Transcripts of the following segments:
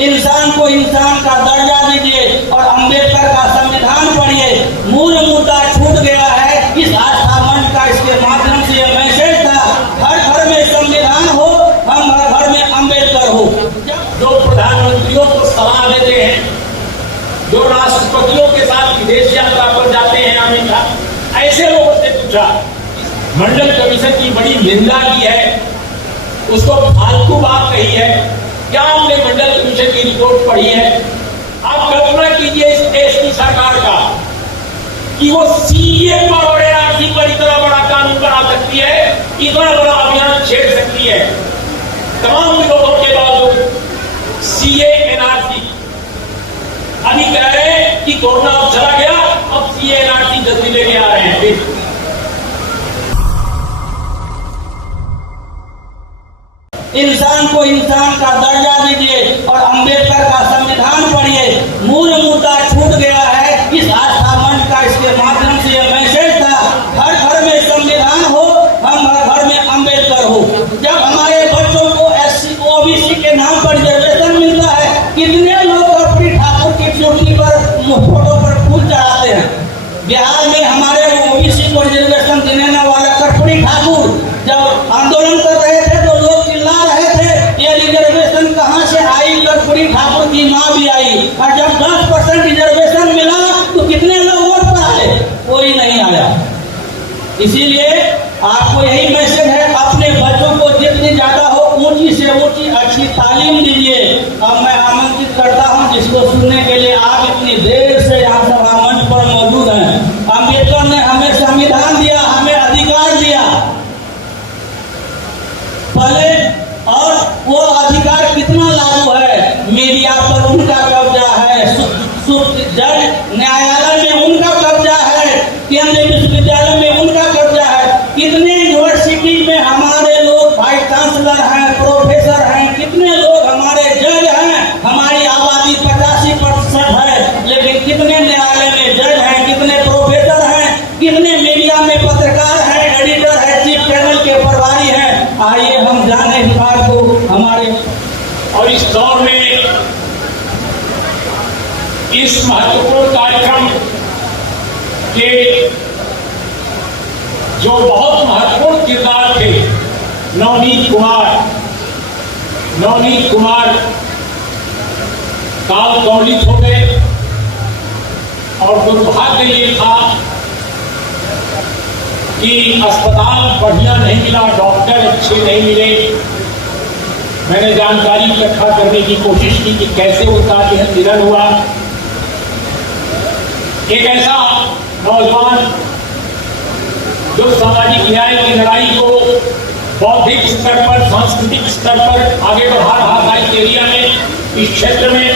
इंसान को इंसान का दर्जा दीजिए और अंबेडकर का संविधान पढ़िए। मूल मुद्दा छूट गया है। इस आस्था मंच का इसके माध्यम से यह मैसेज था, हर घर में संविधान हो, हम हर घर में अंबेडकर हो। जो प्रधानमंत्रियों को सलाह देते हैं, जो राष्ट्रपतियों के साथ विदेश यात्रा पर जाते हैं अमेरिका, ऐसे लोगों से पूछा, मंडल कमीशन की बड़ी निंदा की है, उसको फालतू बात कही है, क्या आपने मंडल कमीशन की रिपोर्ट पढ़ी है? आप कल्पना कीजिए इस देश की सरकार का कि वो सीए पर और एनआरसी पर इतना बड़ा कानून बना सकती है, इतना बड़ा अभियान छेड़ सकती है, तमाम विरोधों के बावजूद सीए एनआरसी। अभी कह रहे हैं कि कोरोना अब चला गया, अब सीए एनआरसी जल्दी लेके आ रहे हैं। इंसान को इंसान का दर्जा दीजिए और अंबेडकर का संविधान पढ़िए। मूल मुद्दा छूट गया है। इस आस्था मंच का इसके माध्यम से यह मैसेज था, हर घर में संविधान हो, हम हर घर में अंबेडकर हो। जब हमारे बच्चों को एससी ओबीसी के नाम पर रिजर्वेशन मिलता है, कितने लोग कर्पूरी ठाकुर की चोटी पर फोटो पर फूल चढ़ाते हैं। बिहार में हमारे ओबीसी को रिजर्वेशन देने वाला कर्पूरी ठाकुर जब आंदोलन कर रहे थे तो लोग चिल्ला रहे थे, ये रिजर्वेशन कहां से आई? कर्पूरी ठाकुर की मां भी आई। और जब 10% रिजर्वेशन मिला तो कितने लोग वोट पर आए? कोई नहीं आया। इसीलिए आपको यही मैसेज है, अपने बच्चों को जितनी ज्यादा हो ऊंची से ऊंची अच्छी तालीम दीजिए। अब मैं आमंत्रित करता हूं जिसको सुनने के लिए आप इतनी देर से यहाँ सभा मंच पर मौजूद हैं। अम्बेडकर ने हमें संविधान दिया, हमें अधिकार दिया पहले, और वो अधिकार कितना लागू है? मीडिया पर उनका कब्जा है, जज न्यायालय में उनका कब्जा है, केंद्रीय विश्वविद्यालय में उनका कब्जा है। कितने यूनिवर्सिटी में हमारे लोग वाइस चांसलर हैं, प्रोफेसर हैं, कितने लोग हमारे जज हैं। हमारी आबादी 85% है, लेकिन कितने न्यायालय में जज हैं, कितने प्रोफेसर हैं, कितने मीडिया में पत्रकार हैं, एडिटर है, चीफ चैनल के प्रभारी हैं। आइए हम जाने इस बात को हमारे। और इस दौर में इस महत्वपूर्ण कार्यक्रम के जो बहुत महत्वपूर्ण किरदार थे, नवनीत कुमार काल कौलित हो गए। और दुर्भाग्य ये था कि अस्पताल बढ़िया नहीं मिला, डॉक्टर अच्छे नहीं मिले। मैंने जानकारी इकट्ठा करने की कोशिश की कि कैसे उनका निधन हुआ। एक ऐसा नौजवान जो सामाजिक न्याय की लड़ाई को बौद्धिक स्तर पर, सांस्कृतिक स्तर पर आगे बढ़ा रहा था इस एरिया में, इस क्षेत्र में,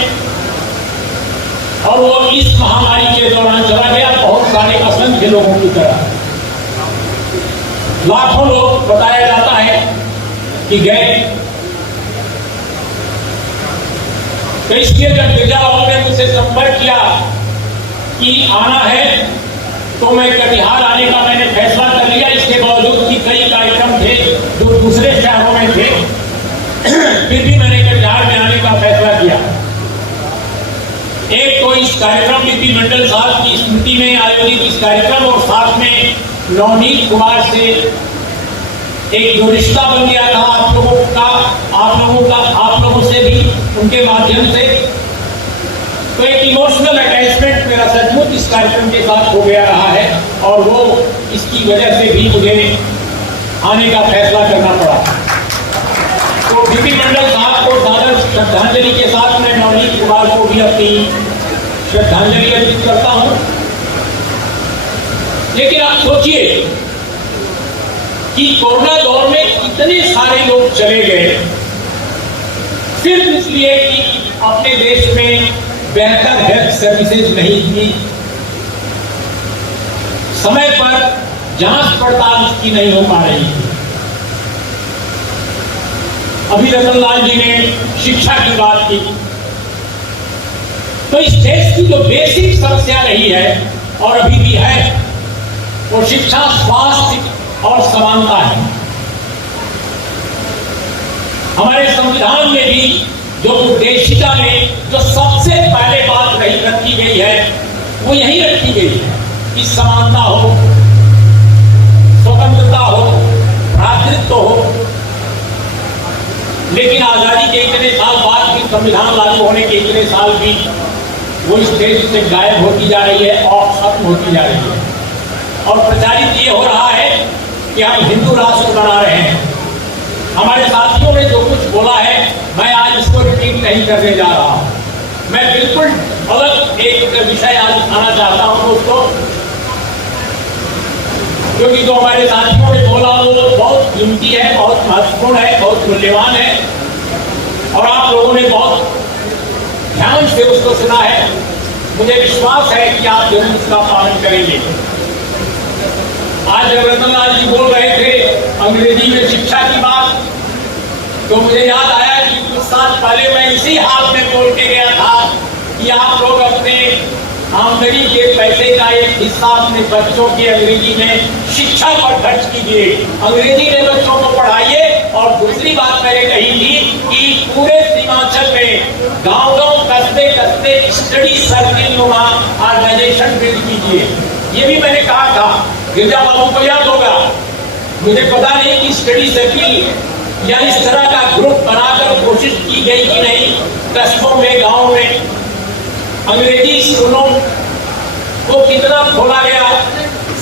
और वो इस महामारी के दौरान चला गया, बहुत सारे असंख्य लोगों की तरह। लाखों लोग बताया जाता है कि गए। तो इसलिए जब गिरजावालों ने मुझसे संपर्क किया कि आना है, तो मैं कटिहार आने का मैंने फैसला कर लिया। इसके बावजूद कि कई कार्यक्रम थे जो दूसरे शहरों में थे, फिर भी मैंने कटिहार में आने का फैसला किया। एक तो इस कार्यक्रम विधिमंडल साहब की स्मृति में आयोजित इस कार्यक्रम, और साथ में नवनीत कुमार से एक जो रिश्ता बन गया था आप लोगों से भी, उनके माध्यम से, तो एक इमोशनल अटैचमेंट मेरा सचमुच इस कार्यक्रम के साथ हो गया रहा है। और वो इसकी वजह से भी मुझे आने का फैसला करना पड़ा। तो विधिमंडल साहब को सादर श्रद्धांजलि के साथ मैं नवनीत कुमार को भी अपनी श्रद्धांजलि अर्पित करता हूं। लेकिन आप सोचिए कि कोरोना दौर में कितने सारे लोग चले गए सिर्फ इसलिए कि अपने देश में बेहतर हेल्थ सर्विसेज नहीं थी, समय पर जांच पड़ताल की नहीं हो पा रही थी। अभी रतनलाल जी ने शिक्षा की बात की, तो इस देश की जो बेसिक समस्या रही है और अभी भी है, वो शिक्षा, स्वास्थ्य और समानता है। हमारे संविधान में भी जो उद्देशिका में जो सबसे पहले बात रखी गई है वो यही रखी गई है कि समानता हो, स्वतंत्रता हो, भ्रातृत्व हो। लेकिन आजादी के इतने साल बाद भी, संविधान लागू होने के इतने साल भी वो इस देश से गायब होती जा रही है और खत्म होती जा रही है। और प्रचारित ये हो रहा है कि हम हिंदू राष्ट्र बना रहे हैं। हमारे साथियों ने जो कुछ बोला है मैं आज इसको रिपीट नहीं करने जा रहा हूं। मैं बिल्कुल अलग एक विषय आज उठाना चाहता हूं दोस्तों, क्योंकि जो हमारे साथियों ने बोला वो बहुत कीमती है, बहुत महत्वपूर्ण है, बहुत मूल्यवान है और आप लोगों ने बहुत ध्यान से उसको सुना है। मुझे विश्वास है कि आप जरूर उसका पालन करेंगे। आज जब रतन लाल जी बोल रहे थे अंग्रेजी में शिक्षा की बात, तो मुझे याद आया कि कुछ साल पहले मैं इसी हाथ में बोल के गया था कि आप लोग अपने आमदनी के पैसे का एक हिस्सा अपने बच्चों की अंग्रेजी में शिक्षा पर खर्च कीजिए, अंग्रेजी में बच्चों को पढ़ाइए। और दूसरी बात मैंने कही थी कि पूरे सीमांचल में गांव-गांव, कस्बे-कस्बे स्टडी सर्किल नुमा ऑर्गेनाइजेशन बिल्ड कीजिए। ये भी मैंने कहा था, गिरजा बाबू को याद होगा। मुझे पता नहीं कि स्टडी सर्किल या इस तरह का ग्रुप बनाकर कोशिश की गई कि नहीं कस्बों में, गांव में अंग्रेजी स्कूलों को कितना खोला गया,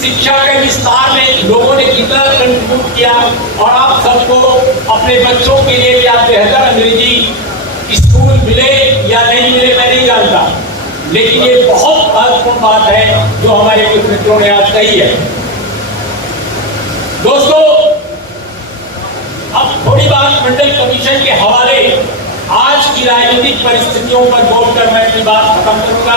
शिक्षा के विस्तार में लोगों ने कितना कंट्रीब्यूट किया और आप सबको अपने बच्चों के लिए क्या बेहतर अंग्रेजी स्कूल मिले या नहीं मिले मैं नहीं जानता, लेकिन ये बहुत महत्वपूर्ण बात है जो हमारे कुछ मित्रों ने आज कही है। दोस्तों, अब थोड़ी बात मंडल कमीशन के हवाले आज की राजनीतिक परिस्थितियों पर बोलकर मैं अपनी बात खत्म करूंगा।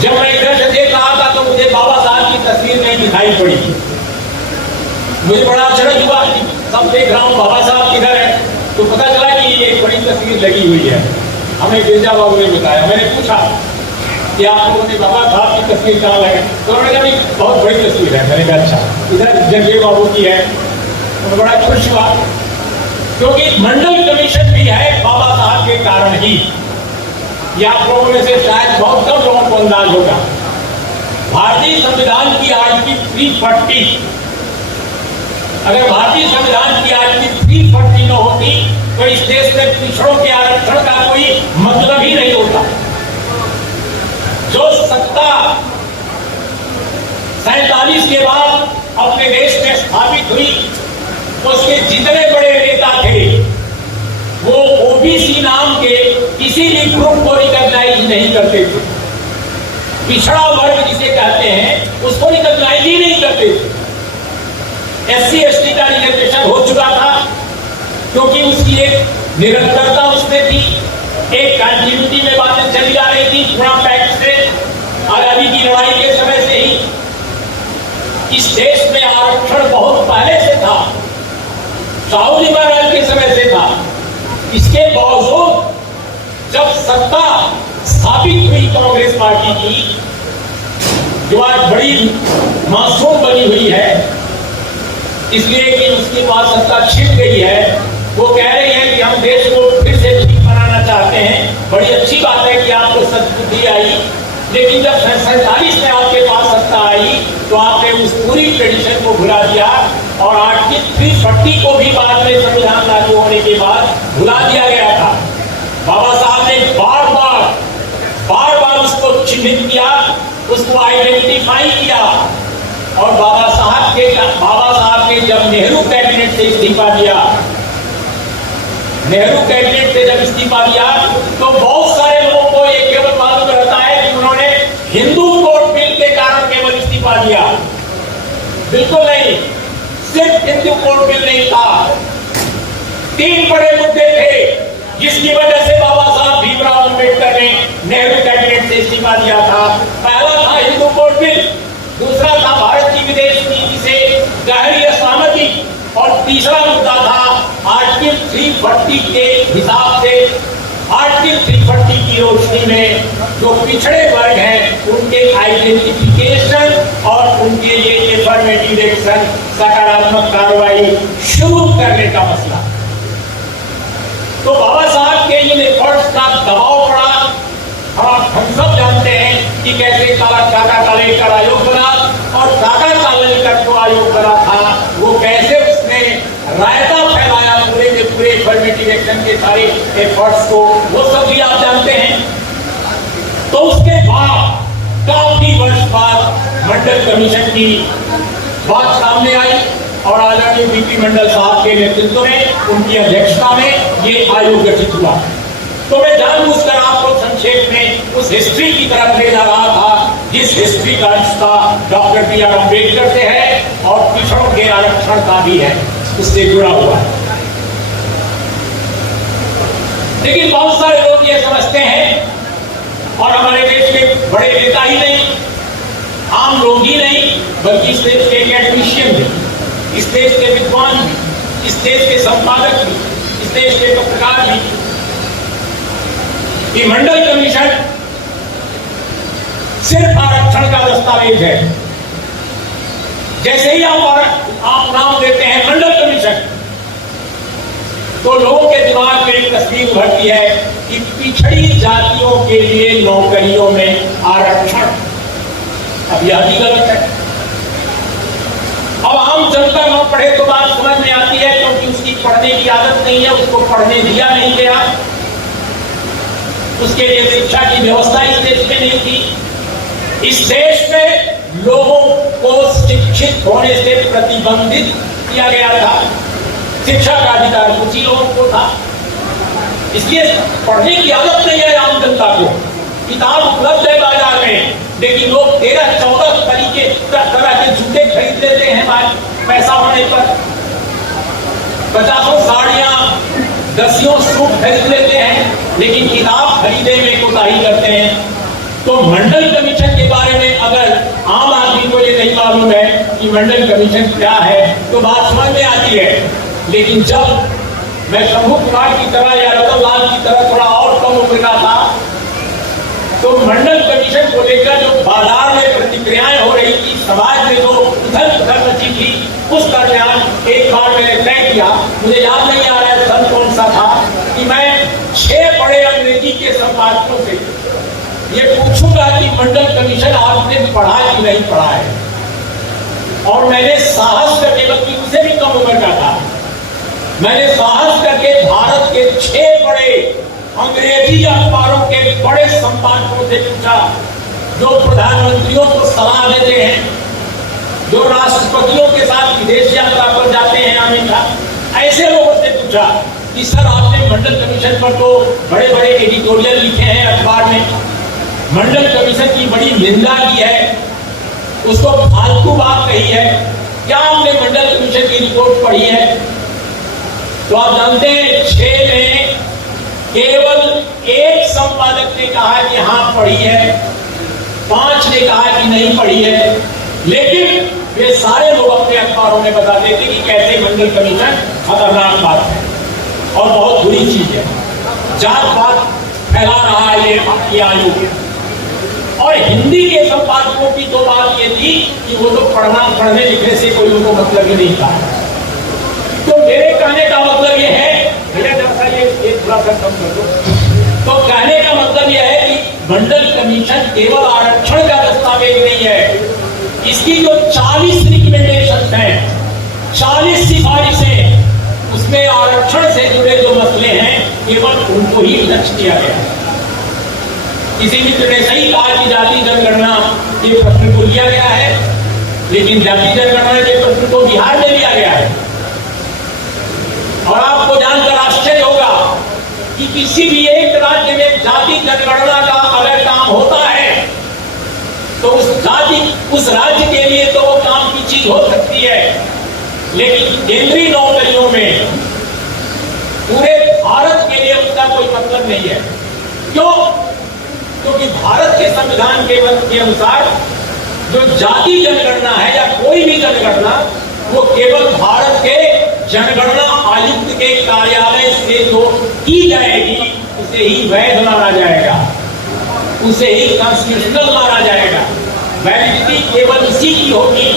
जब मैं इधर से देख रहा था तो मुझे बाबा साहब की तस्वीर नहीं दिखाई पड़ी। मुझे बड़ा आश्चर्य हुआ कि सब देख रहा हूं बाबा साहब किधर है, तो पता चला कि एक बड़ी तस्वीर लगी हुई है। हमें गिरजा बाबू ने बताया। मैंने पूछा कि आप लोगों ने बाबा साहब की तस्वीर कहाँ लगे, तो उन्होंने कहा बहुत बड़ी तस्वीर है। मैंने कहा अच्छा, इधर जगदेव बाबू की है। तो बड़ा खुश हुआ क्योंकि मंडल कमीशन भी है बाबा साहब के कारण ही। या आप लोगों में से शायद बहुत कम लोगों को अंदाज होगा, भारतीय संविधान की आर्टिकल 340, अगर भारतीय संविधान की आर्टिकल 340 न होती तो इस देश में पिछड़ों के आरक्षण का कोई मतलब ही नहीं होता। जो सत्ता 47 के बाद अपने देश में स्थापित हुई, उसके जितने बड़े नेता थे वो ओबीसी नाम के किसी भी ग्रुप को रिकॉग्नाइज नहीं करते थे। पिछड़ा वर्ग जिसे कहते हैं उसको रिकॉग्नाइज ही नहीं करते थे। एससी एसटी का रिजर्वेशन हो चुका था क्योंकि उसकी एक निरंतरता उसमें थी, एक कंटिन्यूटी में बातें चली आ रही थी पूरा पैक्ट से, आजादी की लड़ाई के समय से ही। इस देश में आरक्षण बहुत पहले से था, साहू जी महाराज के समय से था। इसके बावजूद जब सत्ता स्थापित हुई कांग्रेस पार्टी की, जो आज बड़ी मासूम बनी हुई है इसलिए कि उसके पास सत्ता छिप गई है, वो कह रही है कि हम देश को फिर से ठीक बनाना चाहते हैं। बड़ी अच्छी बात है कि आपको सद्बुद्धि आई, लेकिन जब 47 में आपके पास सत्ता आई तो आपने उस पूरी ट्रेडिशन को भुला दिया और आर्टिकल 340 को भी बाद में संविधान लागू होने के बाद भुला दिया गया था। बाबा साहब ने बार बार उसको चिन्हित किया, उसको आइडेंटिफाई किया और बाबा साहब ने जब नेहरू कैबिनेट से इस्तीफा दिया, नेहरू कैबिनेट से जब इस्तीफा दिया तो बहुत सारे लोगों को ये केवल मालूम रहता है कि उन्होंने हिंदू कोड बिल के कारण केवल इस्तीफा दिया। बिल्कुल नहीं, सिर्फ हिंदू कोड बिल नहीं था, 3 बड़े मुद्दे थे जिसकी वजह से बाबा साहब भीमराव अंबेडकर ने नेहरू कैबिनेट से इस्तीफा दिया था। पहला था हिंदू कोड बिल, दूसरा था भारत की विदेश नीति से गहरी असहमति और तीसरा मुद्दा था आर्टिकल 340 के हिसाब से आर्टिकल 340 की रोशनी में जो पिछड़े वर्ग हैं उनके आइडेंटिफिकेशन और उनके लिए अफर्मेटिव एक्शन, सकारात्मक कार्रवाई शुरू करने का मसला। तो बाबा साहब के इन एफर्ट्स का दबाव पड़ा। हम सब जानते हैं कि कैसे काका कालेलकर आयोग बना, और काका कालेलकर जो आयोग बना था वो कैसे उसने रायता फैलाया पूरे के पूरे अफर्मेटिव एक्शन के सारे एफर्ट्स को, वो सब भी आप जानते हैं। तो उसके बाद काफी वर्ष बाद मंडल कमीशन की बात सामने आई और आदरणीय बीपी मंडल साहब के नेतृत्व में, उनकी अध्यक्षता में ये आयोग गठित हुआ। तो मैं जानबूझकर आपको संक्षेप में उस हिस्ट्री की तरफ ले जा रहा था जिस हिस्ट्री का रिश्ता डॉक्टर बी.आर. अम्बेडकर से है और पिछड़ों के आरक्षण का भी है, उससे जुड़ा हुआ है। लेकिन बहुत सारे लोग ये समझते हैं, और हमारे देश के बड़े नेता ही नहीं, आम लोग ही नहीं, बल्कि इस देश के एकेडमिशियन भी, इस देश के विद्वान भी, इस देश के संपादक भी, इस देश के पत्रकार भी, कि मंडल कमीशन सिर्फ आरक्षण का दस्तावेज है। जैसे ही आप नाम देते हैं मंडल कमीशन, तो लोगों के दिमाग में एक तस्वीर उभरती है कि पिछड़ी जातियों के लिए नौकरियों में आरक्षण। अब यह भी गलत है। अब आम जनता न पढ़े तो बात समझ में आती है, क्योंकि उसकी पढ़ने की आदत नहीं है, उसको पढ़ने दिया नहीं गया, उसके लिए शिक्षा की व्यवस्था इस देश में नहीं थी। इस देश में लोगों को शिक्षित होने से प्रतिबंधित किया गया था। शिक्षा का अधिकार कुछ ही लोगों को था, इसलिए पढ़ने की आदत नहीं है आम जनता को। किताब उपलब्ध है बाजार में, लेकिन लोग 13-14 तरीके तरह के जूते खरीद लेते हैं पैसा होने पर, 50 साड़ियां, 10 सूट खरीद लेते हैं, लेकिन किताब खरीदने में कोताही करते हैं। तो मंडल कमीशन के बारे में अगर आम आदमी को ये नहीं मालूम है कि मंडल कमीशन क्या है, तो बात समझ में आती है। लेकिन जब मैं शंभू कुमार की तरह या रतन लाल की तरह थोड़ा और कम उम्र का था, तो मंडल कमीशन को लेकर जो बाजार में प्रतिक्रियाएं हो रही थी, समाज में जो उथल पुथल मची थी, उस दरमियान एक बार मैंने तय किया, मुझे याद नहीं आ रहा है सन कौन सा था, कि मैं 6 बड़े अंग्रेजी के संपादकों से ये पूछूंगा कि मंडल कमीशन आपने पढ़ा कि नहीं पढ़ा है। और मैंने साहस करके, बल्कि उससे भी कम उम्र का था, मैंने साहस करके भारत के 6 बड़े अंग्रेजी अखबारों के बड़े संपादकों से पूछा, जो प्रधानमंत्रियों को सलाह देते हैं, जो राष्ट्रपतियों के साथ विदेश यात्रा पर जाते हैं अमेरिका, ऐसे लोगों से पूछा कि सर आपने मंडल कमीशन पर तो बड़े बड़े एडिटोरियल लिखे हैं अखबार में, मंडल कमीशन की बड़ी निंदा की है, उसको फालतू बात कही है, क्या आपने मंडल कमीशन की रिपोर्ट पढ़ी है? तो आप जानते हैं 6 में केवल 1 संपादक ने कहा कि हाँ पढ़ी है, 5 ने कहा कि नहीं पढ़ी है। लेकिन वे सारे लोग अपने अखबारों में बताते थे कि कैसे मंडल कमीशन खतरनाक बात है और बहुत बुरी चीज है, जात पात फैला रहा है ये आयोग। और हिंदी के संपादकों की तो बात ये थी कि वो तो पढ़ने लिखने से कोई उनको मतलब ही नहीं था। तो मेरे कहने का मतलब ये है, भैया जैसा ये थोड़ा सा कम कर दो, तो कहने का मतलब यह है कि मंडल कमीशन केवल आरक्षण का दस्तावेज नहीं है, इसकी जो 40 रिकमेंडेशन हैं, 40 सिफारिशें, उसमें आरक्षण से जुड़े जो मसले हैं केवल उनको ही लक्ष्य किया गया है। किसी मित्र ने सही कहा कि जाति जनगणना के प्रश्न को लिया गया है, लेकिन जाति जनगणना के प्रश्न को बिहार में लिया गया है। और आपको जानकर आश्चर्य होगा कि किसी भी एक राज्य में जाति जनगणना का अगर काम होता है तो उस राज्य के लिए तो वो काम की चीज हो सकती है, लेकिन केंद्रीय नौकरियों में पूरे भारत के लिए उसका कोई मतलब नहीं है। क्यों? क्योंकि भारत के संविधान के अनुसार जो जाति जनगणना है या कोई भी जनगणना, वो केवल भारत के जनगणना आयुक्त के कार्यालय से जो की जाएगी उसे ही वैध माना जाएगा, उसे ही कॉन्स्टिट्यूशनल माना जाएगा। वैलिडिटी केवल इसी की होगी।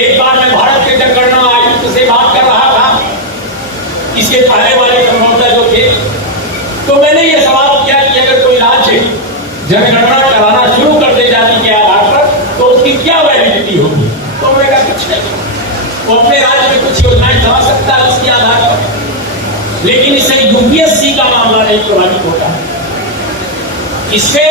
एक बार मैं भारत के जनगणना आयुक्त से बात कर रहा था, इसके पहले वाले संभवतः जो थे, तो मैंने ये सवाल किया कि अगर कोई राज्य जनगणना कराना शुरू कर दे जाति के आधार पर तो उसकी क्या वैलिडिटी होगी? तो मैं कहा कुछ नहीं, वो अपने राज्य में कुछ योजनाएं चला सकता है उसके आधार पर, लेकिन इससे यूपीएससी का मामला नहीं प्रभावित होता। इससे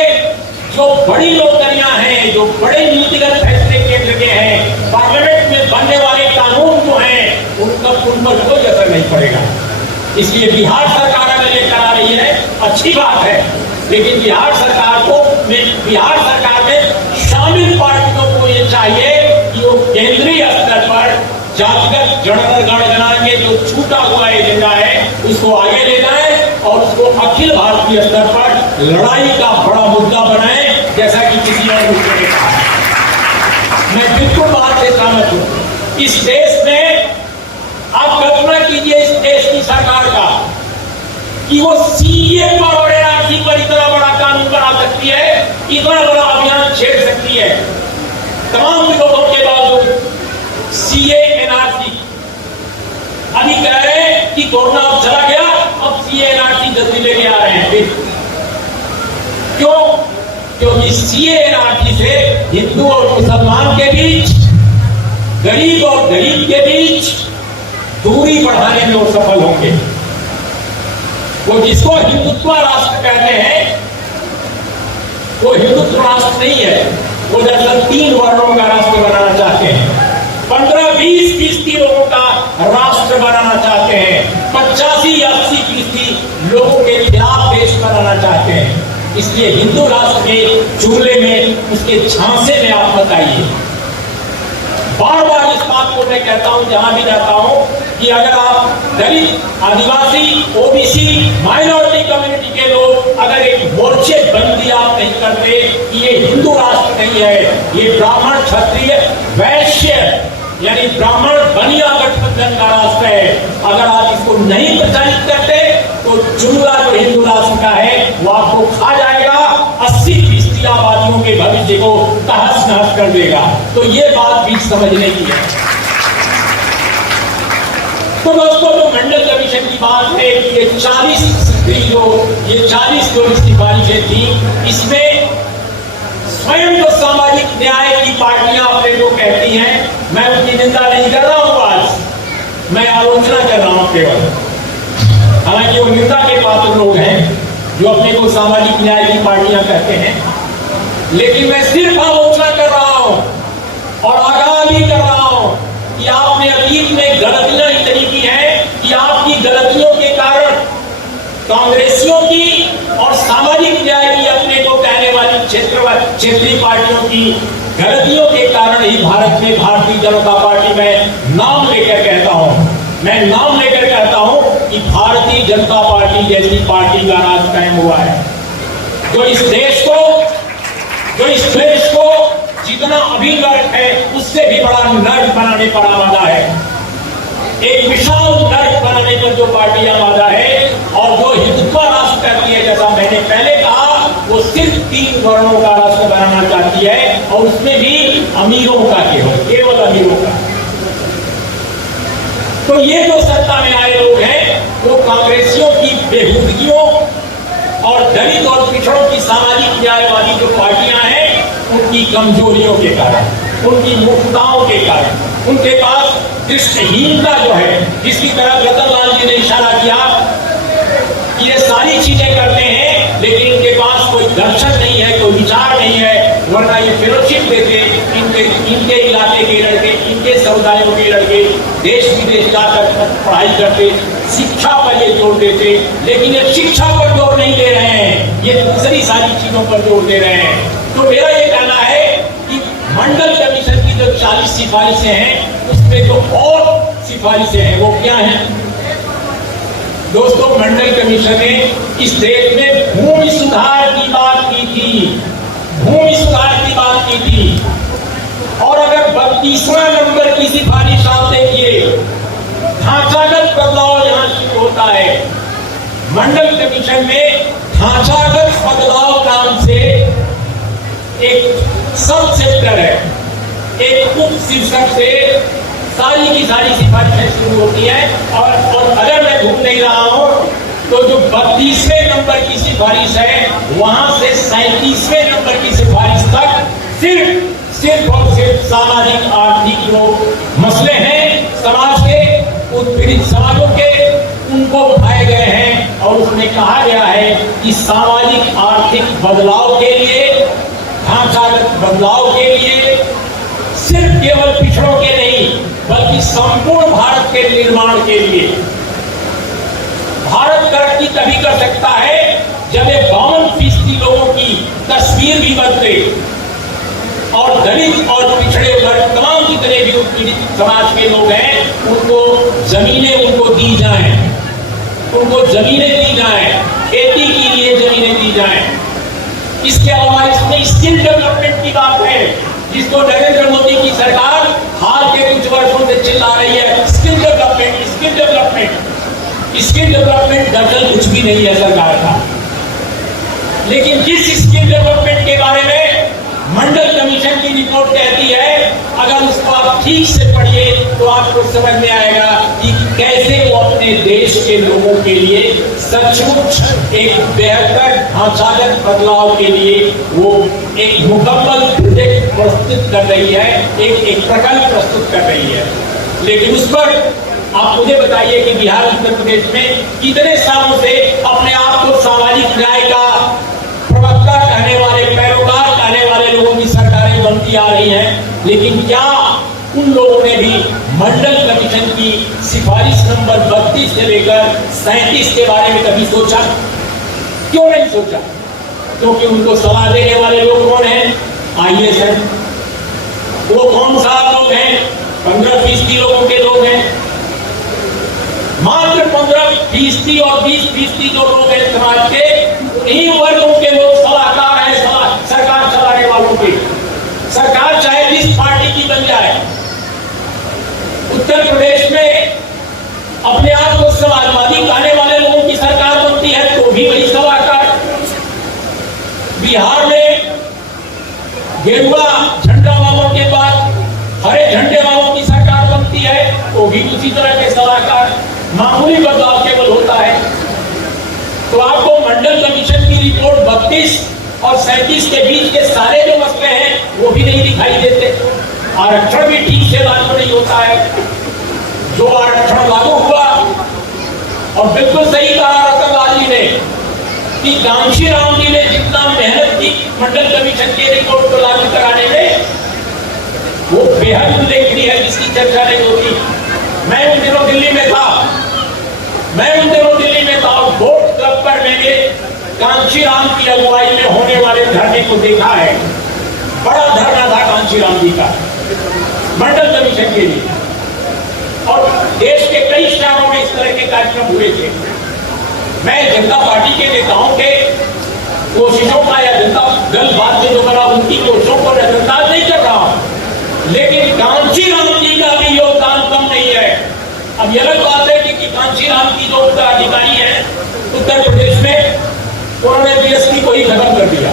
जो बड़ी नौकरियां हैं, जो बड़े नीतिगत फैसले केंद्र के हैं, पार्लियामेंट में बनने वाले कानून जो हैं, उन पर कोई असर नहीं पड़ेगा। इसलिए बिहार सरकार अगर ये करा रही है अच्छी बात है, लेकिन बिहार सरकार में शामिल पार्टियों को ये चाहिए कि वो केंद्रीय स्तर पर जातिगत जनगणना के जो छूटा हुआ एजेंडा है उसको आगे ले जाए और उसको अखिल भारतीय स्तर पर लड़ाई का बड़ा मुद्दा बनाए, जैसा कि किसी और मुद्दे ने कहा। मैं बिल्कुल बात से सहमत हूं। इस देश में आप कल्पना कीजिए इस देश की सरकार का कि वो सीए पर और एनआरसी पर इतना बड़ा कानून बना सकती है, इतना बड़ा अभियान छेड़ सकती है, तमाम विरोधों के बावजूद। सीए एनआरसी अभी कह रहे हैं कि कोरोना अब चला गया, अब सीए एनआरसी जल्दी लेके आ रहे हैं। क्यों? क्योंकि सीए एनआरसी से हिंदू और मुसलमान के बीच, गरीब और गरीब के बीच दूरी बढ़ाने में वो सफल होंगे। वो जिसको हिंदुत्व राष्ट्र कहते हैं वो हिंदुत्व राष्ट्र नहीं है, वो दरअसल 3 वर्णों का राष्ट्र बनाना चाहते हैं। 15-20% लोगों का राष्ट्र बनाना चाहते हैं, 85-80% लोगों के खिलाफ देश बनाना चाहते हैं। इसलिए हिंदू राष्ट्र के चूल्हे में, उसके झांसे में आप मत आइए। बार बार इस बात को मैं कहता हूं जहां भी जाता हूं कि अगर आप दलित, आदिवासी, ओबीसी, माइनॉरिटी कम्युनिटी के लोग अगर एक मोर्चे बंदी आप नहीं करते कि ये हिंदू राष्ट्र नहीं है, ये ब्राह्मण, क्षत्रिय, वैश्य यानी ब्राह्मण बनिया गठबंधन का राष्ट्र है, अगर आप इसको नहीं प्रचारित करते तो जुमला जो हिंदू राष्ट्र का है वो आपको खा जाएगा, 80% आबादियों के भविष्य को तहस नहस कर देगा। तो ये बात भी समझने की है। तो दोस्तों, जो मंडल कमीशन की बात है कि ये 40 जो सिफारिशें थी, इसमें स्वयं जो सामाजिक न्याय की पार्टियां अपने को कहती हैं, मैं उनकी निंदा नहीं कर रहा हूं, आज मैं आलोचना कर रहा हूं केवल। हालांकि वो निंदा के पात्र लोग हैं जो अपने को सामाजिक न्याय की पार्टियां कहते हैं, लेकिन मैं सिर्फ आलोचना कर रहा हूं और आगाह भी कर रहा हूं कि आपने अतीत में गलतियां इतनी की हैं कि आपकी गलतियों के कारण कांग्रेसियों की और सामाजिक न्याय की अपने को कहने वाली क्षेत्रीय पार्टियों की गलतियों के कारण ही भारत में भारतीय जनता पार्टी में नाम लेकर कहता हूं, मैं नाम लेकर कहता हूं कि भारतीय जनता पार्टी जैसी पार्टी का राज कायम हुआ है, जो इस देश को जितना अभी नर्क है उससे भी बड़ा नर्क बनाने पर आमादा है। एक विशाल नर्क बनाने पर जो पार्टी आमादा है और जो हिंदुत्व राष्ट्र करती है, जैसा मैंने पहले कहा, वो सिर्फ 3 वर्णों का राष्ट्र बनाना चाहती है और उसमें भी अमीरों का केवल अमीरों का। तो ये जो सत्ता में आए लोग हैं वो कांग्रेसियों की बेहूदगियों और दलित और पिछड़ों की सामाजिक न्यायवादी जो पार्टियां हैं उनकी कमजोरियों के कारण, उनकी मूर्खताओं के कारण, उनके पास दृष्टिहीनता जो है, जिसकी तरफ रतनलाल जी ने इशारा किया, ये सारी चीजें करते हैं लेकिन इनके पास कोई दर्शन नहीं है, कोई विचार नहीं है, वरना ये फेलोशिप देते इनके इलाके के लड़के, इनके समुदायों के लड़के देश विदेश जाकर पढ़ाई करते, शिक्षा पर ये जोर देते, लेकिन ये शिक्षा पर जोर नहीं दे रहे हैं, ये दूसरी सारी चीजों पर जोर दे रहे हैं। तो मेरा ये कहना है कि मंडल कमीशन की जो 40 सिफारिशें हैं उसमें जो और सिफारिशें हैं वो क्या हैं? दोस्तों, मंडल कमीशन ने इस देश में भूमि सुधार की बात की थी, भूमि सुधार की बात की थी, और अगर 32वां नंबर की सिफारिश आप देखिए, ढांचागत बदलाव यहां शुरू होता है। मंडल कमीशन में ढांचागत बदलाव नाम से एक सब चैप्टर है, एक उप शीर्षक से सारी की सारी सिफारिशें शुरू होती है। और अगर मैं भूल नहीं रहा हूं तो जो 32वें नंबर की सिफारिश है वहां से 37वें नंबर की सिफारिश तक सिर्फ और सिर्फ सामाजिक आर्थिक जो मसले हैं समाज के, उत्पीड़ित समाजों के, उनको उठाए गए हैं। और उसमें कहा गया है कि सामाजिक आर्थिक बदलाव के लिए, ढांचागत बदलाव के लिए सिर्फ केवल पिछड़ों के नहीं बल्कि संपूर्ण भारत के निर्माण के लिए भारत तरक्की तभी कर सकता है जब ये 52% लोगों की तस्वीर भी बदले और दलित और पिछड़े वर्ग तमाम जितने भी उत्पीड़ित समाज के लोग हैं उनको जमीनें उनको दी जाएं, उनको जमीनें दी जाएं, खेती के लिए जमीनें दी जाएं। इसके अलावा इसमें स्किल डेवलपमेंट की बात है जिसको नरेंद्र मोदी की सरकार हाल के कुछ वर्षों से चिल्ला रही है, skill development, skill development. Skill development दरअसल कुछ भी नहीं है सरकार का, लेकिन जिस स्किल डेवलपमेंट के बारे में मंडल कमीशन की रिपोर्ट कहती है, अगर उसको आप ठीक से पढ़िए तो आपको समझ में आएगा कि कैसे वो अपने देश के लोगों के लिए सचमुच एक बेहतर ढांचागत बदलाव के लिए वो एक मुकम्मल प्रोजेक्ट प्रस्तुत कर रही है, एक प्रकल्प प्रस्तुत कर रही है। लेकिन उस पर आप मुझे बताइए कि बिहार उत्तर प्रदेश में कितने सालों से अपने आप को सामाजिक न्याय का प्रवक्ता कहने वाले, पैरोकार कहने वाले लोगों की सरकारें बनती आ रही हैं, लेकिन क्या उन लोगों ने भी मंडल कमीशन की सिफारिश नंबर 32 से लेकर 37 के बारे में कभी सोचा? क्यों नहीं सोचा? क्योंकि उनको सलाह देने वाले लोग कौन हैं? आईएएस हैं। वो कौन सा लोग हैं? 15% लोगों के लोग हैं। मात्र 15% और 20% जो लोग हैं समाज के, उन्हीं वर्गों के लोग सलाहकार हैं सरकार चलाने वालों के। सरकार चाहे जिस पार्टी की बन जाए, उत्तर प्रदेश में अपने आप को समाजवादी कहने वाले लोगों की सरकार बनती है तो भी वही सलाहकार। बिहार में गेरुआ झंडा वालों के बाद हरे झंडे वालों की सरकार बनती है तो भी उसी तरह के सलाहकार। मामूली बदलाव केवल होता है। तो आपको मंडल कमीशन की रिपोर्ट 32 और 37 के बीच के सारे जो मसले हैं वो भी नहीं दिखाई देते। आरक्षण भी ठीक से लागू नहीं होता है। जो आरक्षण लागू हुआ, और बिल्कुल सही कहा रतन लाल जी ने कि कांशी राम जी ने जितना मेहनत की मंडल कमीशन के रिपोर्ट को लागू कराने में, वो बेहद उल्लेखनीय है जिसकी चर्चा नहीं होती। मैं उन दिनों दिल्ली में था और वोट क्लब पर मैंने कांशी राम की अगुवाई में होने वाले धरने को देखा है। बड़ा धरना था कांशी राम जी का मंडल कमीशन के लिए, और देश के कई शहरों में इस तरह के कार्यक्रम हुए थे। मैं जनता पार्टी के नेताओं के कोशिशों का या जनता दल बाद में जो बना उनकी कोशिशों को नजरअंदाज नहीं कर रहा हूं, लेकिन कांशी राम जी का भी योगदान कम नहीं है। अब यह अलग बात है कि कांशी राम की जो उत्तराधिकारी है उत्तर प्रदेश में, उन्होंने बीएसपी को ही खत्म कर दिया।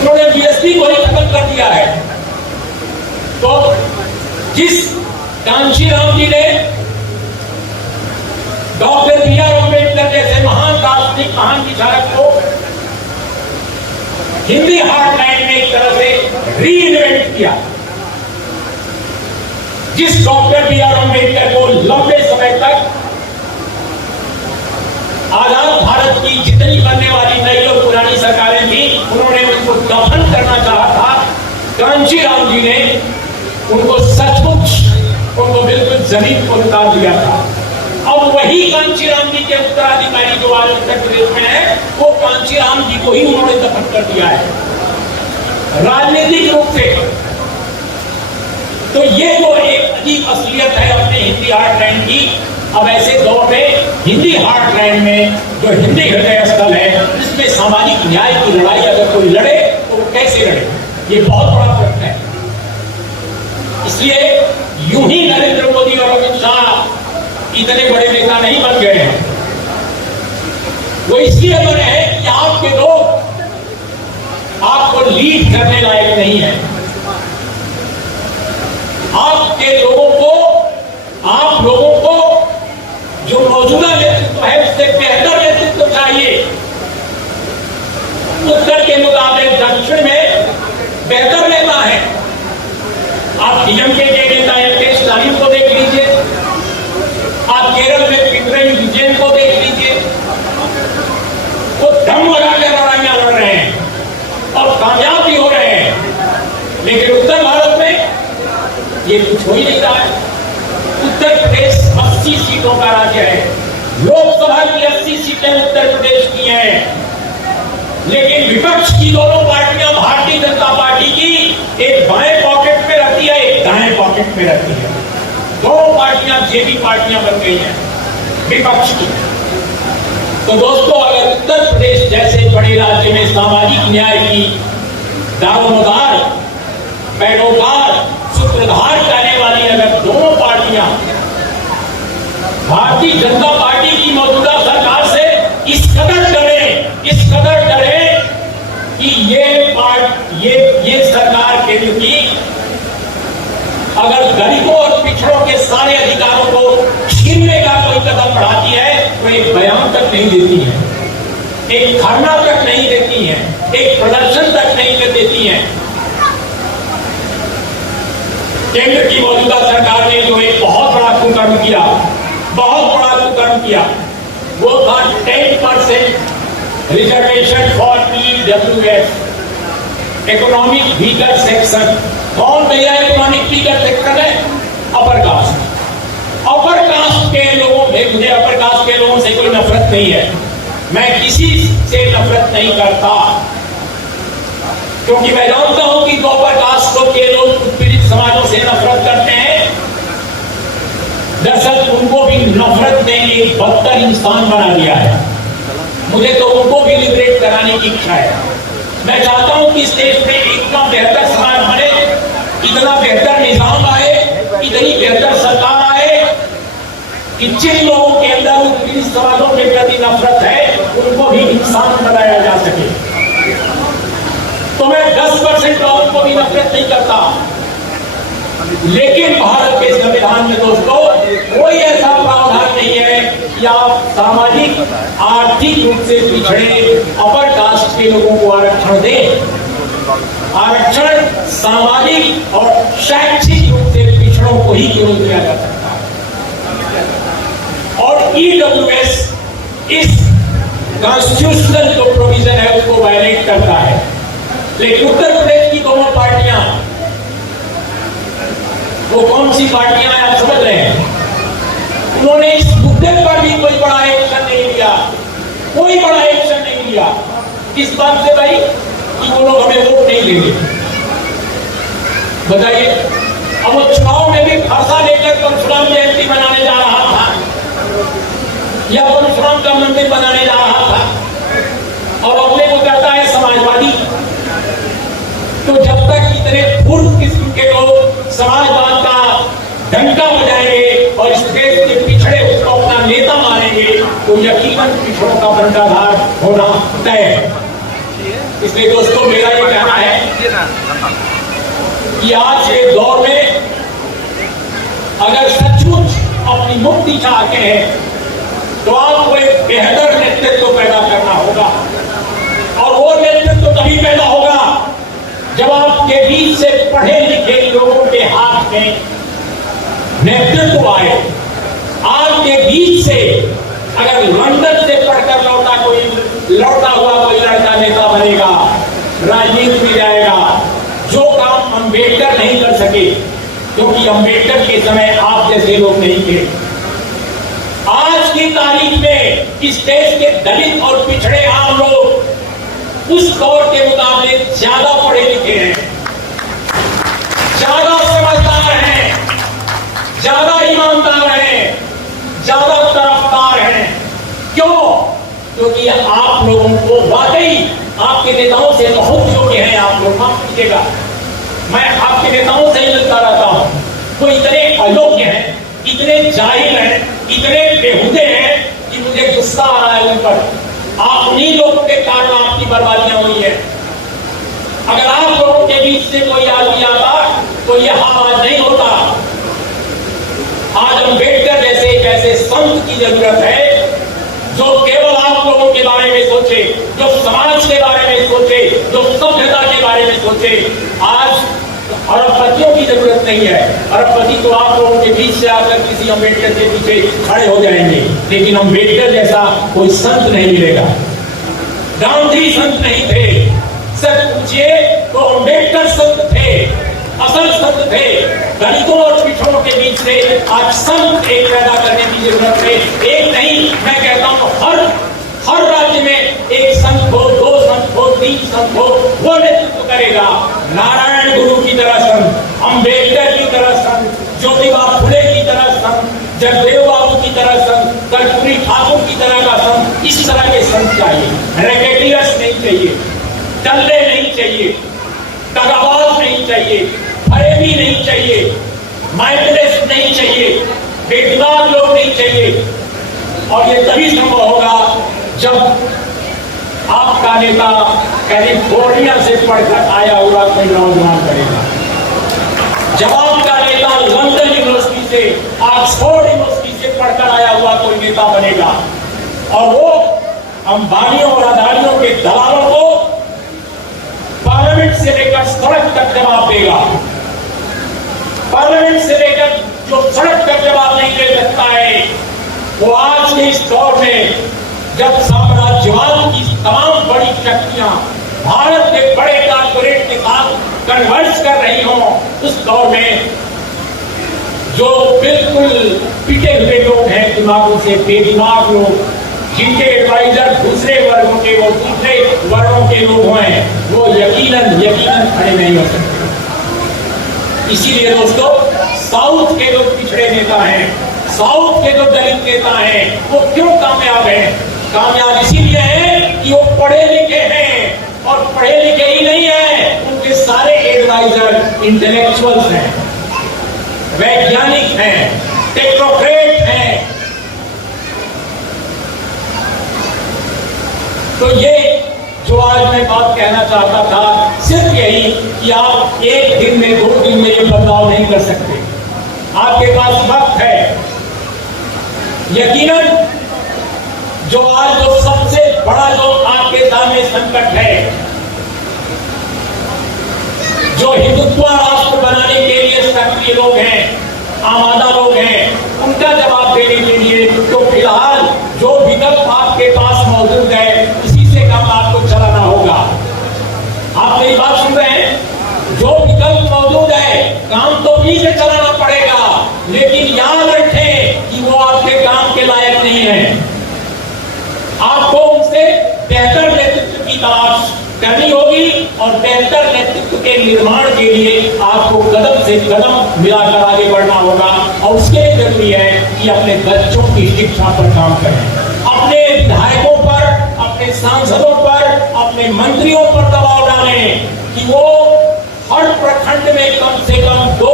उन्होंने बीएसपी को ही खत्म कर दिया है। तो जिस कांशी राम जी ने डॉक्टर बी आर अम्बेडकर जैसे महान दार्शनिक, महान विचारक को हिंदी हार्टलैंड में एक तरह से रीइन्वेंट किया, जिस डॉक्टर बी आर अम्बेडकर को लंबे समय तक आजाद भारत की जितनी बनने वाली नई और पुरानी सरकारें थी उन्होंने उनको दफन करना चाहा था, कांशी राम जी ने उनको सचमुच उनको बिल्कुल जमीन पर उतार दिया था। अब वही कांशी राम जी के उत्तराधिकारी जो आज उत्तर प्रदेश में है, वो कांशी राम जी को ही उन्होंने दफन कर दिया है राजनीतिक रूप से। तो ये जो एक अजीब असलियत है अपने हिंदी हार्टलैंड की, अब ऐसे दौर में हिंदी हार्टलैंड में जो हिंदी हृदय स्थल है, इसमें सामाजिक न्याय की लड़ाई अगर कोई लड़े तो वो कैसे लड़े, ये बहुत बड़ा प्रश्न है। इसलिए यूं ही नरेंद्र मोदी और अमित शाह इतने बड़े नेता नेता नहीं बन गए हैं। वो इसलिए बने हैं कि आपके लोग आपको लीड करने लायक नहीं है। आपके लोगों को, आप लोगों को जो मौजूदा नेतृत्व है उससे बेहतर नेतृत्व चाहिए। उत्तर के मुकाबले दक्षिण में बेहतर नेता है। आप डीएमके के नेता एम.के. स्टालिन को देख लीजिए, आप केरल में पिनराई विजयन को देख लीजिए, वो दम लगाकर लड़ाइयां लड़ रहे हैं और कामयाब भी हो रहे हैं। लेकिन उत्तर भारत में ये कुछ हो ही नहीं रहा है। उत्तर प्रदेश 80 सीटों का राज्य है। लोकसभा की 80 सीटें उत्तर प्रदेश की हैं, लेकिन विपक्ष की दोनों पार्टियां, भारतीय जनता पार्टी की एक बाएं पॉकेट में रहती है, एक दाएं पॉकेट में रहती है। दोनों पार्टियां जेबी पार्टियां बन गई हैं विपक्ष की। तो दोस्तों, अगर उत्तर प्रदेश जैसे बड़े राज्य में सामाजिक न्याय की दारोमदार, पैरोकार, सूत्रधार करने वाली अगर दोनों पार्टियां भारतीय जनता पार्टी की मौजूदा सरकार से इस कदर डरे कि ये सरकार केंद्र की अगर गरीबों और पिछड़ों के सारे अधिकारों को छीनने का कोई कदम बढ़ाती है तो एक बयान तक नहीं देती है, एक धरना तक नहीं देती है, एक प्रदर्शन तक नहीं देती है। केंद्र की मौजूदा सरकार ने जो एक बहुत बड़ा कुकर्म किया, वो था 10% reservation for EWS, economic weaker section. कौन भैया इकोनॉमिक वीकर सेक्शन है? Upper caste. अपर कास्ट के लोगों में, मुझे अपर कास्ट के लोगों से कोई नफरत नहीं है, मैं किसी से नफरत नहीं करता, क्योंकि मैं जानता हूं कि अपर कास्ट के लोग उत्पीड़ित समाजों से नफरत करते हैं। दरअसल उनको भी नफरत ने एक बदतर इंसान बना दिया है। मुझे तो उनको भी लिबरेट कराने की इच्छा है। मैं चाहता हूं कि इस देश में इतना बेहतर समाज बने, इतना बेहतर निजाम आए, इतनी बेहतर सरकार आए कि जिन लोगों के अंदर उत्पीड़ित समाजों के प्रति नफरत है उनको भी इंसान बनाया जा सके। तो मैं 10% लोगों को भी नफरत नहीं करता, लेकिन भारत के संविधान में दोस्तों कोई ऐसा प्रावधान नहीं है कि आप सामाजिक, आर्थिक रूप से पिछड़े अपर कास्ट के लोगों को आरक्षण दें। आरक्षण सामाजिक और शैक्षिक रूप से पिछड़ों को ही केवल दिया जा सकता है। और EWS इस कॉन्स्टिट्यूशनल जो प्रोविजन है उसको वायलेट करता है। लेकिन उत्तर प्रदेश की दोनों पार्टियां, वो कौन सी पार्टियां हैं आप समझ रहे हैं, उन्होंने इस मुद्दे पर भी कोई बड़ा एक्शन नहीं लिया, कोई बड़ा एक्शन नहीं लिया। इस बात से भाई कि वो लोग हमें वोट नहीं देंगे। बताइए, अब वो चुनाव में भी फरसा लेकर परशुराम जयंती मनाने जा रहा था या परशुराम का मंदिर बनाने जा रहा था और अपने को कहता है समाजवादी। तो जब तक इतने पूर्व किस्म के लोग समाजवाद का डंका बजाएंगे और इस देश के पिछड़े उसको अपना नेता मानेंगे तो यकीनन पिछड़ों का बंटाधार होना तय है। इसलिए दोस्तों, मेरा ये कहना है कि आज के दौर में अगर सचमुच अपनी मुक्ति चाहते हैं तो आपको एक बेहतर नेतृत्व पैदा करना होगा। और वो नेतृत्व तभी पैदा होगा जब आपके बीच से पढ़े लिखे लोगों के हाथ में नेतृत्व आए। आपके बीच से अगर लंदन से पढ़कर लौटा हुआ कोई लड़का नेता बनेगा, राजनीति में जाएगा, जो काम अंबेडकर नहीं कर सके, क्योंकि अंबेडकर के समय आप जैसे लोग नहीं थे। आज की तारीख में इस देश के दलित और पिछड़े आम लोग उस दौर के मुकाबले ज्यादा पढ़े लिखे हैं, ज्यादा समझदार हैं, ज्यादा ईमानदार हैं, ज्यादा तरफदार हैं। क्यों? क्योंकि आप लोगों को वाकई आपके नेताओं से बहुत योग्य हैं। आप लोग माफ कीजिएगा, मैं आपके नेताओं से ही मिलता रहता हूं, वो इतने अयोग्य हैं, इतने जाहिल हैं, इतने बेहुदे गुस्सा आ रहा है ऊपर। आप उन्हीं लोगों के कारण आपकी बर्बादियां हुई है। अगर आप लोगों के बीच से कोई आदमी आता तो यह आवाज नहीं होता। आज अम्बेडकर जैसे एक ऐसे संत की जरूरत है जो केवल आप लोगों के बारे में सोचे, जो समाज के बारे में सोचे, जो सभ्यता के बारे में सोचे। आज अरबपतियों की जरूरत नहीं है। अरबपति तो आप लोगों के बीच से आकर किसी अम्बेडकर के पीछे खड़े हो जाएंगे, लेकिन अम्बेडकर जैसा कोई संत नहीं मिलेगा। गांधी संत नहीं थे, सच पूछिए तो अम्बेडकर संत थे, असल संत थे। दलितों और पिछड़ों के बीच से आज संत एक पैदा करने की जरूरत है। एक नहीं, मैं कहता हूं हर राज्य में एक संत हो, दो संत हो, तीन संत हो, वो नेतृत्व करेगा। नारायण गुरु की तरह संत, अम्बेडकर की तरह संत, ज्योतिबा फुले की तरह संत, जगदेव बाबू की तरह संत, कर्पूरी ठाकुर की तरह का संत, इस तरह के संत चाहिए। रैकेटियर्स नहीं चाहिए, टल्ले नहीं चाहिए, दगाबाज नहीं चाहिए, फरेबी नहीं चाहिए, माइंडलेस नहीं चाहिए, बेदिमाग लोग नहीं चाहिए। और ये तभी संभव होगा जब आपका नेता कैलिफोर्निया से पढ़कर आया हुआ कोई नौजवान बनेगा, जब आपका नेता लंदन यूनिवर्सिटी से, ऑक्सफोर्ड यूनिवर्सिटी से पढ़कर आया हुआ कोई नेता बनेगा और वो अंबानियों और अदानियों के दलालों को पार्लियामेंट से लेकर सड़क तक जवाब देगा। पार्लियामेंट से लेकर जो सड़क तक जवाब नहीं दे सकता है, वो आज के इस दौर में जब साम्राज्यवाद की तमाम बड़ी शक्तियां भारत के बड़े कॉर्पोरेट के साथ कन्वर्स कर रही हों, उस दौर में जो बिल्कुल पिटे हुए लोग हैं, दिमागों से बेदिमाग लोग, जिनके एडवाइजर दूसरे वर्गों के, वो दूसरे वर्गों के लोग हैं, वो यकीनन खड़े नहीं हो सकते। इसीलिए दोस्तों, साउथ के जो पिछड़े नेता हैं, साउथ के जो दलित नेता हैं, वो क्यों कामयाब हैं? कामयाब इसीलिए हैं कि वो पढ़े लिखे हैं, और पढ़े लिखे ही नहीं हैं, उनके सारे एडवाइजर इंटेलेक्चुअल्स हैं, वैज्ञानिक हैं, टेक्नोक्रेट हैं। तो ये जो आज मैं बात कहना चाहता था, सिर्फ यही कि आप एक दिन में, 2 दिन में ये बदलाव नहीं कर सकते। आपके पास वक्त है। यकीनन जो आज जो सबसे बड़ा जो आपके सामने संकट है, जो हिंदुत्व राष्ट्र बनाने के लिए सक्रिय लोग हैं, आमादा लोग हैं, उनका जवाब देने के लिए तो फिलहाल जो विकल्प आपके पास मौजूद है, इसी से काम आपको चलाना होगा। आप मेरी बात सुन रहे हैं? जो विकल्प मौजूद है, काम तो भी से चलाना पड़ेगा, लेकिन याद रखें कि वो आपके काम के लायक नहीं है। आपको उनसे बेहतर नेतृत्व की तलाश करनी होगी, और बेहतर नेतृत्व के निर्माण के लिए आपको कदम से कदम मिलाकर आगे बढ़ना होगा। और उसके लिए जरूरी है कि अपने बच्चों की शिक्षा पर काम करें, अपने विधायकों पर, अपने सांसदों पर, अपने मंत्रियों पर दबाव डालें कि वो हर प्रखंड में कम से कम दो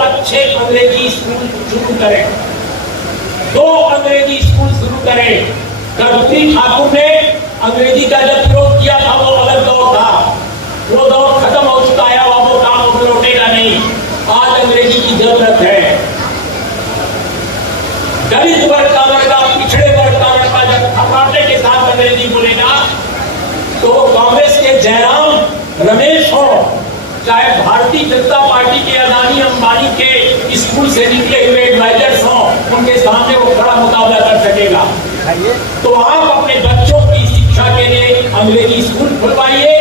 अच्छे अंग्रेजी स्कूल शुरू करें, 2 अंग्रेजी स्कूल शुरू करें। कर्पूरी ठाकुर ने अंग्रेजी का जब विरोध किया था, वो अलग दौर था, वो दौर खत्म हो चुका है, वो काम लौटेगा नहीं। आज अंग्रेजी की जरूरत है। दलित वर्ग का लड़का, पिछड़े वर्ग का लड़का जब खपाटे के साथ अंग्रेजी बोलेगा, तो कांग्रेस के जयराम रमेश हो, चाहे भारतीय जनता पार्टी के अदानी अंबानी के स्कूल से निकले हुए एडवाइजर्स हों, उनके सामने वो बड़ा मुकाबला कर सकेगा। तो आप अपने बच्चों की शिक्षा के लिए अंग्रेजी स्कूल खुलवाइए,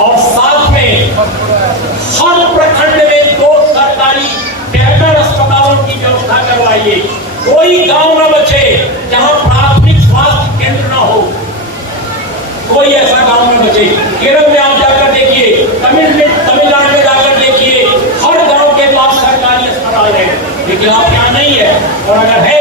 और साथ में हर प्रखंड में 2 सरकारी बेहतर अस्पतालों की व्यवस्था करवाइए। कोई गांव न बचे जहां प्राथमिक स्वास्थ्य केंद्र न हो, कोई ऐसा गांव न बचे। केरल में आप जाकर देखिए, तमिलनाडु में जाकर देखिए, हर गांव के पास सरकारी अस्पताल है, लेकिन आप यहाँ नहीं है। और अगर है